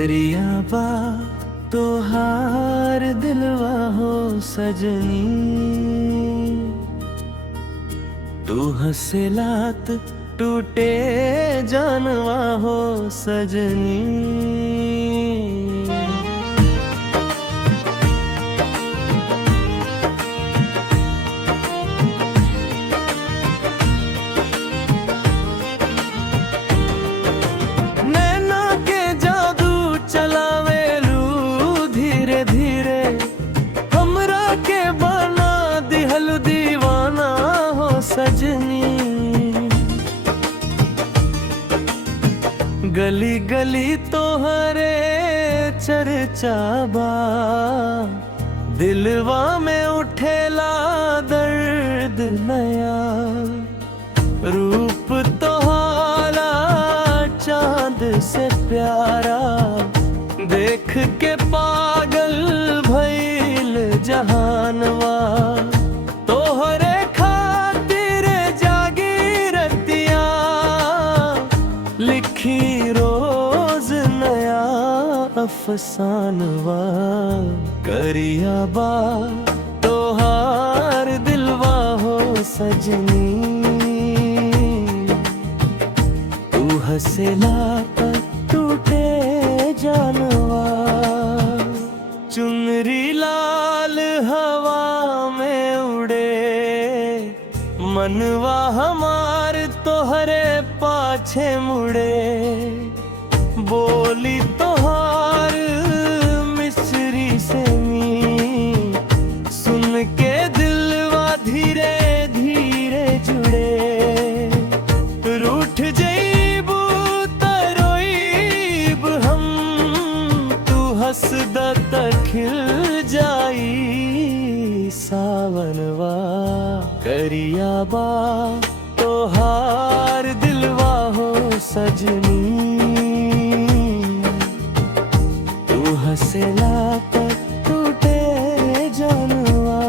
करिया बा तोहार दिलवा हो सजनी, तू हंसेलात टूटे जानवा हो सजनी। नैना के जादू चलावेलू धीरे धीरे, हमरा के बना दिहल दीवाना हो सजनी। गली गली तोहरे चर्चा बा, दिलवा में उठेला दर्द नया। रूप तोहारा चांद से प्यारा, देख के पागल भइल जहानवा। तोहरे खातिर जागी रतिया, लिखी रोज नया अफसानवा। करिया बा तोहार दिलवा हो सजनी, तू हंसेला पर टूटे जानवा। चुनरी लाल हवा में उड़े, मनवा हमार तोहरे पाछे मुड़े। बोली तोहार मिस्री से मी, सुन के दिलवा धीरे धीरे जुड़े। रूठ जईबू तरोईब हम, तू हंसदा त खिल जाई सावनवा। करिया बा तोहार दिलवा हो सजनी, तू हंसेला पर टूटे जानवा।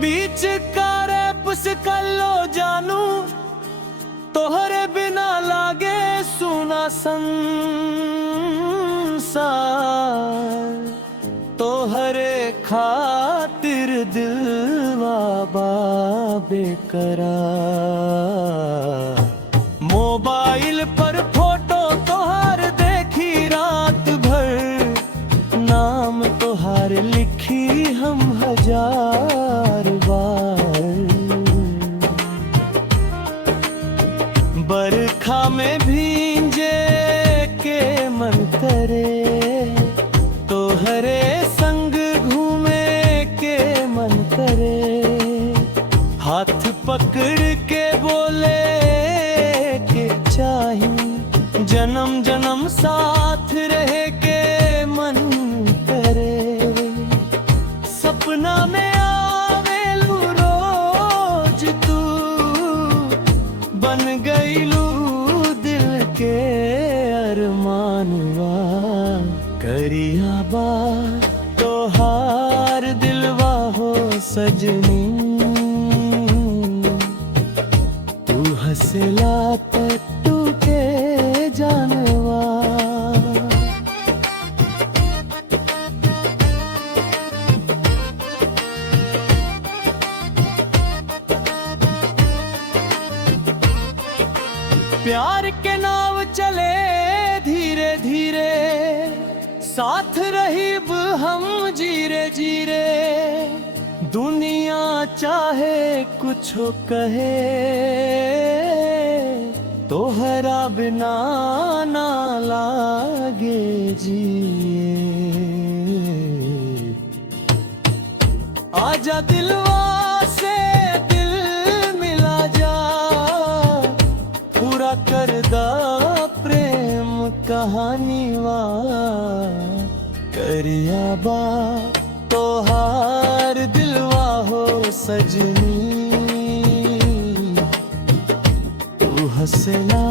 बीच कारे पुसकलो जानू, तोहरे बिना लागे सुना संसार। तोहरे खातिर दिलवा बा बेकरार। मोबाइल पर फोटो तोहार देखी रात भर, नाम तोहार लिखी हम 1000 बार। बरखा में भींजे के मन करे, तोहरे संग घूमे के मन करे। हाथ पकड़ के बोले के चाही, जन्म जन्म साथ रहे के मन करे। सपना में आवेलू रोज तू, बन गईलू दिल के अरमानवा। करिया बा तोहार दिलवा हो सजनी, तू हंसला पर टूटे जानवा। प्यार के नाव चले धीरे धीरे, साथ रहीब हम जीरे जीरे। दुनिया चाहे कुछ कहे, तोहरा बिना ना लागे जिए। आजा दिलवा से दिल मिला जा, पूरा करदा प्रेम कहानीवा। करिया बा तोहार दिलवा हो सजनी, तू हंसला